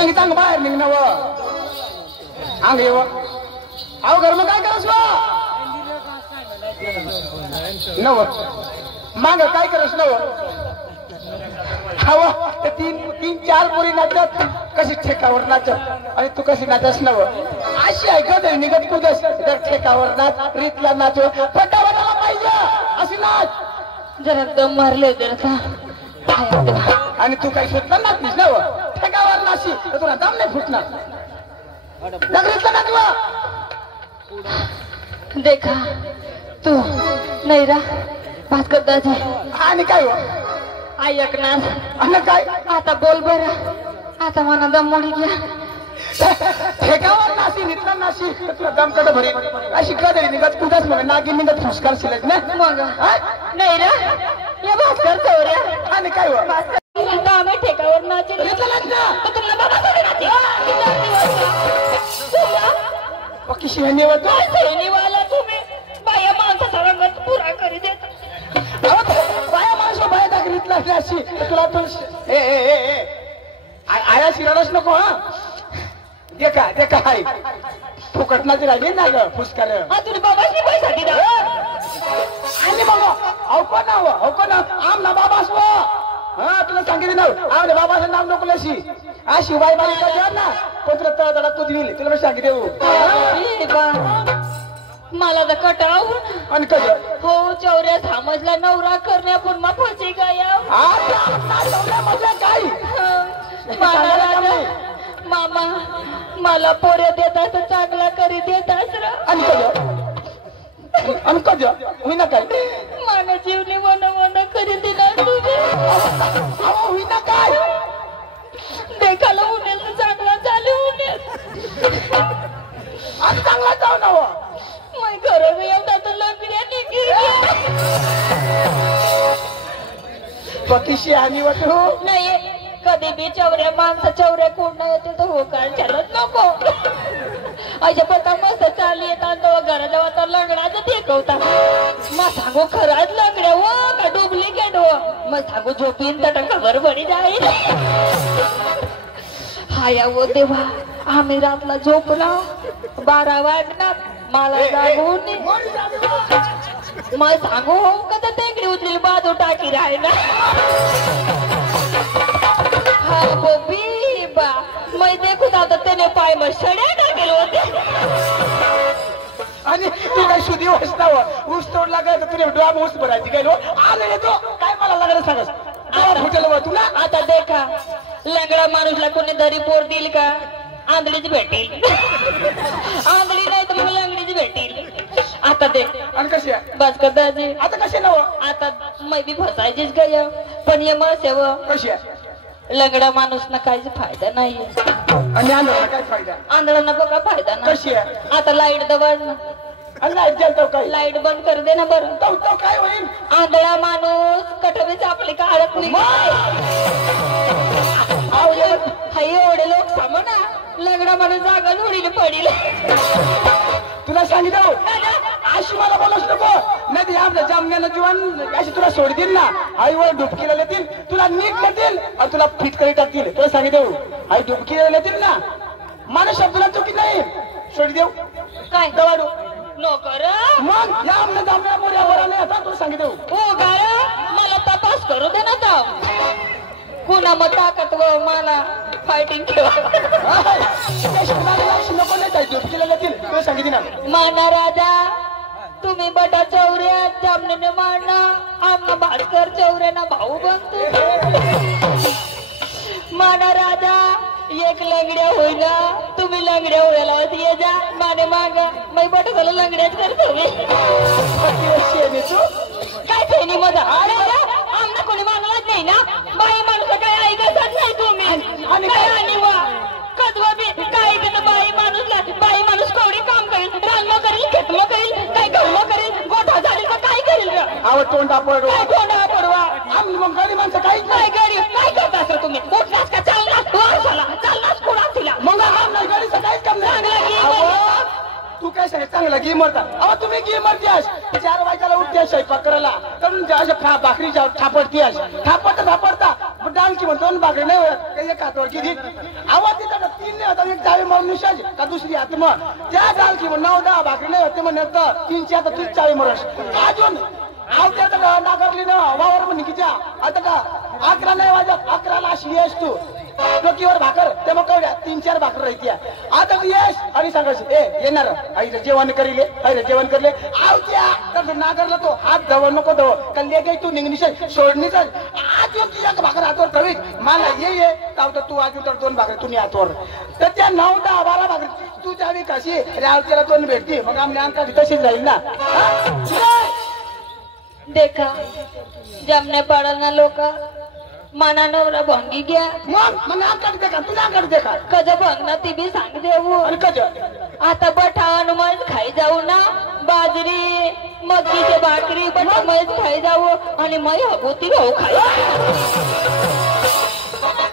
सांगितलं बाहेर निघणं व अंग येव अहो घर मग काय करस नव माग काय करस नव हवा तीन चार पोरी नाचत कशी ठेकावर नाचत आणि तू कशी नाचस नव अशी ऐकत निघत कुदस तर ठेकावर नाच रीतला नाच फटाफटाला पाहिजे अशी नाच जरा दम मारले जरा आणि तू काही सुटला नाचलीस नव ठेकावर नाची तर तुला दम नाही फुटणार नगरीतला नाचवा देखा तू नाही रा बात करता आणि काय हो ऐक ना आणि काय आता बोल बरं आता मना दम मोडी घ्या ठेकावर नाशी नितला नाशी तुला दम कड भरी अशी कधी निघत कुठंच म्हणे नागी निघत फुसकार शिलत ना मग नाही रा या बात करतो रे आणि काय हो आम्ही ठेकावर नाचे तुला बाबा पक्की शिवणी होतो वाला तुम्ही बाया माणसाचा रंग पुरा करी देत बाया माणसं बाया दाखलीतला अशी तुला तो आया शिराडच नको हा देखा हाय फुकट नाची राहिली ना ग फुसकार तुम्ही बाबाशी पैसा दिला आणि बाबा अवको ना आम ना बाबास व हा तुला सांगितलं ना आमच्या बाबाचं नाव नको लशी हा शिवाय बाई का ना पण तुला तळतळा तू दिली तुला मी सांगितलं मला तर कटाव आणि कसं हो चौऱ्या समजला नवरा करण्या पण मग फसे गाया काय मामा मला पोऱ्या देतास चांगला करी देतास आणि कसं होईना काय मला जीवनी मन करी देणार तुझे होईना काय देखाला उन्हेल तर चांगला चालू उन्हेल आणि चांगला जाऊ ना मैं घर एवढा तर लग्न पतीशी आणि वाटू नाही कधी बी चौऱ्या माणसा चौऱ्या कोण येते तर हो काय चालत नको अशा पता मस्त चालली येतात घरा जेव्हा तर लग्नाच देखवता मग सांगू खराच लग्न हो का डुप्लिकेट हो मग सांगू झोपीन तर खबर बरी जाईल हाया वो देवा आम्ही रातला झोपला 12 वाजणार मला जागून मग सांगू हो का तर तेंगडी उचलेली बाजू टाकी राहिला हा बोबी बा मैं देखून आता त्याने पाय मग सड्या टाकेल होते आणि तू काही सुधी वाजताव ऊस तोडला काय तर तुला ड्राम ऊस भरायची काय आले तो काय मला लागलं सांगस फुटेल तुला आता देखा लंगडा माणूसला कोणी दरी पोर देईल का आंधळीच भेटेल आंधळी नाही तर मग लंगडीच भेटेल आता दे आणि कशी बस कर दाजी आता कशी नव आता मै बी फसायचीच काय पण ये मग सेव कशी लंगडा माणूस ना काहीच फायदा नाहीये आणि आंधळा काय फायदा आंधळांना बघा फायदा नाही कशी आता लाईट दबाड ना लाईट जलतो काय लाईट बंद कर दे ना बरं तो काय होईल आंधळा माणूस कटवीच आपली काढत नाही एवढे लोक सामना लंगडा माणूस जागा झोडीने पडील तुला सांगितलं अशी मला बोलच नको नाही आमच्या जामण्यानं जीवन अशी तुला सोडतील ना आईवर डुबकीला येतील तुला नीट येतील आणि तुला फिट करी टाकतील तुला सांगितलं आई डुबकीला येतील ना माणूस शब्दाला चुकी नाही सोडी देऊ काय दवाडू नोकर मग या आमच्या जामण्यामुळे नाही आता तुला सांगितलं हो गाय मला तपास करू दे ना जाऊ कुणा मग ताकद व मला फायटिंग ठेवा नको नाही जायचं डुबकीला येतील तुला सांगितलं ना माना राजा तुम्ही बटा चौऱ्या जामने मारना आमना भास्कर चौऱ्याना भाऊ बनतो माना राजा एक लंगड्या होईना तुम्ही लंगड्या होयला ये जा माने मागा मै बटा झालं लंगड्याच करतो मी काय फेनी मजा आमना कोणी मागलाच नाही ना बाई माणूस काय ऐकतच नाही तुम्ही आणि वा कधवा बी काय बाई माणूस कोणी काम करेल रांगो करेल खेतमो करेल काय गहू करेल गोठा झाली तर काय करेल तोंडा पडवा आम्ही मग गरीब माणसं काही काय गरीब काय करता सर तुम्ही उठलास का चालनास कुणा तिला मग गाडीचं काहीच काम नाही तू काय सांग चांगला गेमरता अहो तुम्ही गेमर द्यास 4 वाजता उठते स्वयंपाक करायला तर अशा भाकरी थापडती थापडता डाल की म्हणतो भाकरी नाही होत काही एक हातावर किती आवाज तिथं 3 नाही होता, एक चावी मारून निशाज का दुसरी हात मग त्या जाल की 9-10 भाकरी नाही होते म्हणत 3ची आता 30 चावी मरस अजून आवत्या का नाकारली ना वावर म्हणे किच्या आता का 11 नाही वाजत 11ला अशी येस तू डोकीवर भाकर ते मग कवड्या 3-4 भाकर राहत्या आता येस आणि सांगायचं ए येणार आई जेवण करीले आई जेवण करले आवत्या तर नाकारला तो हात धवळ नको धव कल्ले गई तू निघणीश सोडणीच अजून तुझ्या भाकर हातवर कवीत मला ये तर तू अजून तर 2 भाकर तुम्ही हातवर तर त्या 9-10-12 भाकर तू त्यावेळी कशी रावतीला 2 भेटती मग आम्ही अंका तशीच राहील ना देखा जमने पडल ना लोक मना नवरा भंगी घ्या मग अंका देखा तुला अंका देखा कज भंगना ती बी सांग देऊ आणि कज आता बठाण मज खाई जाऊ ना बाजरी मक्कीचे भाकरी बटा मज खाई जाऊ आणि मै हगोती भाऊ खाई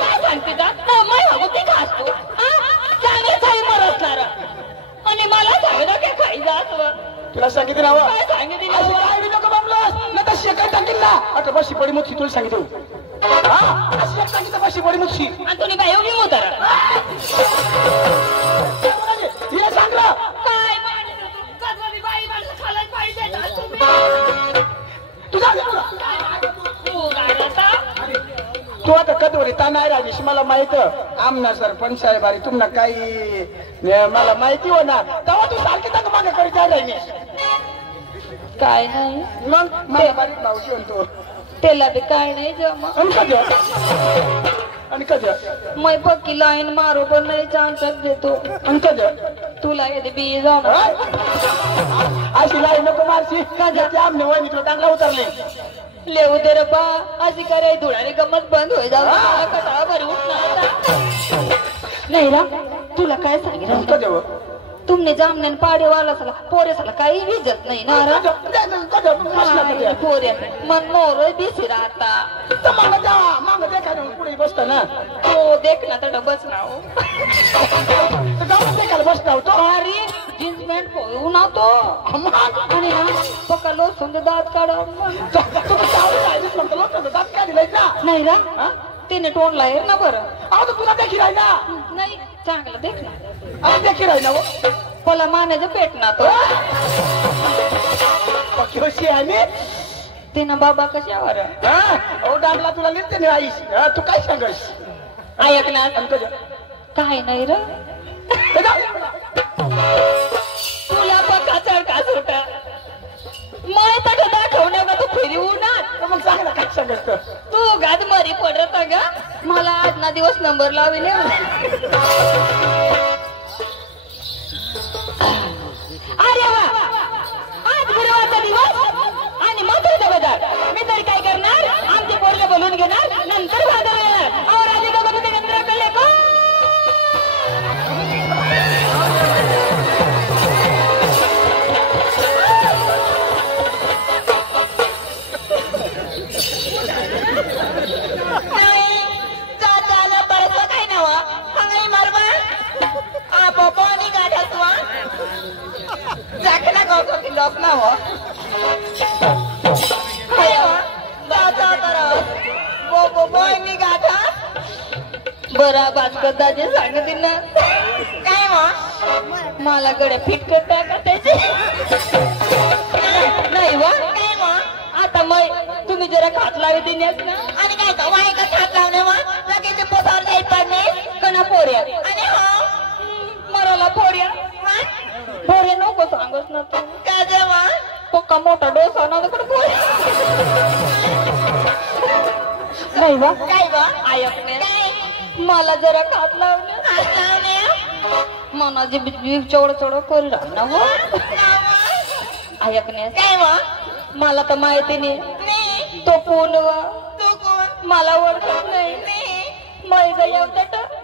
काय सांगते का मै हगोती खास तू चांगले खाई मरसणार आणि मला सांगलं काय खाई जात तुला सांगितलं ना काय सांगितलं अशी काय बी नको बमलास नाही तर शेकाय टाकील ना आता बशी पडी मुच्छी तुला सांगितलं अशी एक सांगितलं बशी पडी मुच्छी आणि तुम्ही बाई एवढी मोतर हे सांगलं काय कधवली बाई माणसं खालायला पाहिजे तुझा तू आता कधवरी ता नाही राजेश मला माहित आमना सरपंच साहेब अरे तुम्हाला काही मला माहिती हो ना तेव्हा तू सारखी तर मागे करीत राहिली काय नाही मग मला बारीक भाऊशी म्हणतो त्याला बी काय नाही जमा आणि कधी मै पक्की लाईन मारो पण नाही चान्सच देतो आणि कधी तुला येते बी जाणार अशी लाई नको मारशी कधी आमने वहिनी तुला चांगला उतरले लेऊ दे रे बा अशी करे धुळारी गमत बंद होई जाऊ कटाळा भरी उठणार नाही रा तुला काय सांगितलं कधी तुमने जामने पाडे वाला सला पोरे सला काही विजत नाही ना रा पोरे मन मोर दिसी राहता माग देखा पुढे बसता ना हो देख ना तर बस ना हो देखायला बसता होतो अरे जीन्स पॅन्ट पोहू ना तो आणि ना पक्का लोसून दात काढ नाही रा तिने तोंड लायर ना बरं तुला देखी राही ना नाही चांगलं देख ना देखी राही ना मला मानाचं पेट ना तो पक्षी आहे मी तिनं बाबा कशावर डागला तुला लिहिते नाही आईस तू काय सांगस ऐक ना काय नाही र तुला पक्का चढका सुटा मला तर दाखवण्या का तू फिरी उन्हात मग चांगला काय सांगस तू गाद मरी पडत का मला आज ना दिवस नंबर लावले अरे वा आज गुरुवारचा दिवस आणि मथुरेचा बाजार मी तरी काय करणार आमचे पोरगे बोलून घेणार नंतर बाजार येणार और आधी का बघू नंतर कळले का बरा बाजकत दाजे सांगते ना काय मला गड्या फिट करता का त्याचे नाही वा आता मग तुम्ही जरा खात लावे दिल्यास ना आणि काय का वाय का खात लावणे वा लगेच पोटावर जाईल पडणे कणा पोऱ्या आणि मराला पोऱ्या पोरे नको सांगस ना तू काय जेव्हा पक्का मोठा डोसा ना तिकडे पोऱ्या नाही वा काय वा ऐकणे मला जरा खात लावणे मना जे चवड चवड करू ना हो ऐकणे काय वा मला तर माहिती नाही तो कोण वा मला ओळखत नाही मै गाई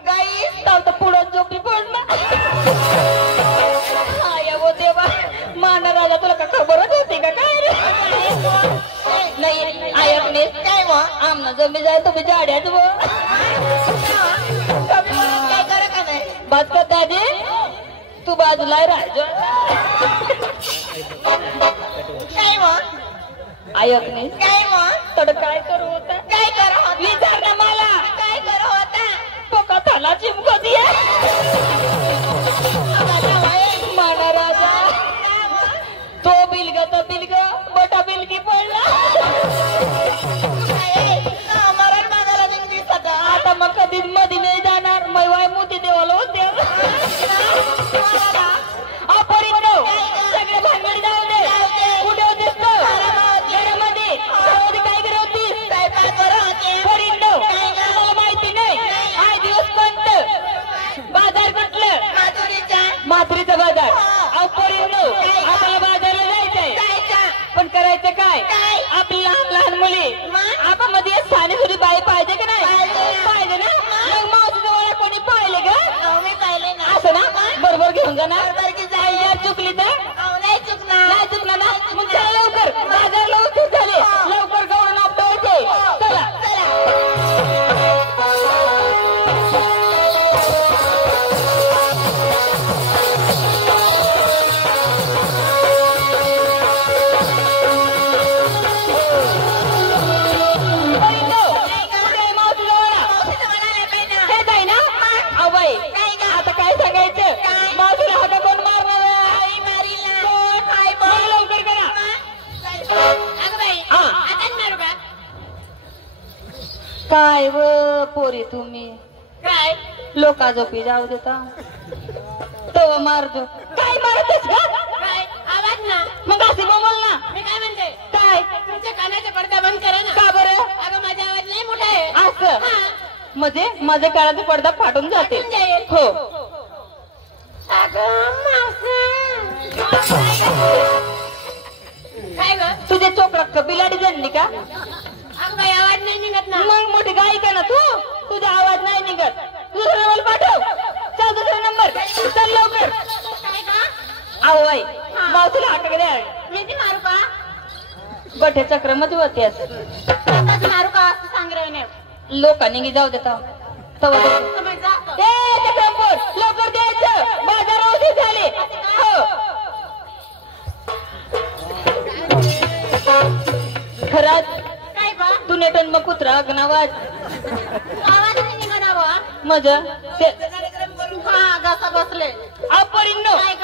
गाई तर पुढं झोपी पडला हो देवा माना राजा तुला का खबरच होती का काय नाही ऐकणे काय वा आमना जमी जाय तुम्ही जाड्यात व काय करा का नाही बाजकत दादी तू बाजूला राहायचो काय वा ऐकणे काय वा तड काय करू होता काय करा विचार ना मला काय करू होता पोका काला चिमको दिया माना राजा तो बिलग बटा बिलगी पडला आता मग कधीच मध्ये नाही जाणार मैवाय मोती देवाला होते सगळे भानगडी जाऊ दे कुठे होतीस तू घरामध्ये काय करत होतीस तुम्हाला माहिती नाही आय दिवस कोणतं बाजार कुठलं माथुरीचा बाजार अहो पोरींनो आपल्याला बाजारला जायचंय पण करायचं काय आपली लहान लहान मुली आपण मध्ये साधी सुधी बाई पाहिजे की नाही पाहिजे ना मग मावशीचं मला कोणी पाहिले ग असं ना बरोबर घेऊन जाणार चुकली तर नाही चुकणार ना मग चला लवकर बाजार लवकर झाले लवकर गवळून आपटवायचे चला आता काय सांगायचं मावशीला हाका कोण मारणार लवकर करा काय व पोरी तुम्ही काय लोका झोपी जाऊ देता तव मारतो काय मारतेस का काय आवाज ना मग असे बोल ना मी काय म्हणते काय तुमच्या कानाचा पडदा बंद करा ना का बरं अगं माझा आवाज लय मोठा आहे असं हा. म्हणजे माझ्या कानाचा पडदा फाटून जाते फाटून जाईल. हो अगं काय ग तुझ्या चोकडात बिलाडी जणली का अगं काही आवाज नाही निघत ना मग मोठी गाय का ना तू तुझा आवाज नाही निघत दुसरा नंबर पाठव चल दुसरा नंबर चल लवकर काय का आहो बाई मावशीला हाका द्या मी ती मारू का बठे चक्र मध्ये होते आताच मारू का असं सांग रे ने लोकांनी जाऊ देता तवा तुम्ही जा लवकर द्यायचं बाजार ओझी झाले हो खरंच काय बा तू नेटन मग कुत्रा गणावाज आवाज नाही निघणार बा मजा ते हा घसा बसले अपरिंनो काय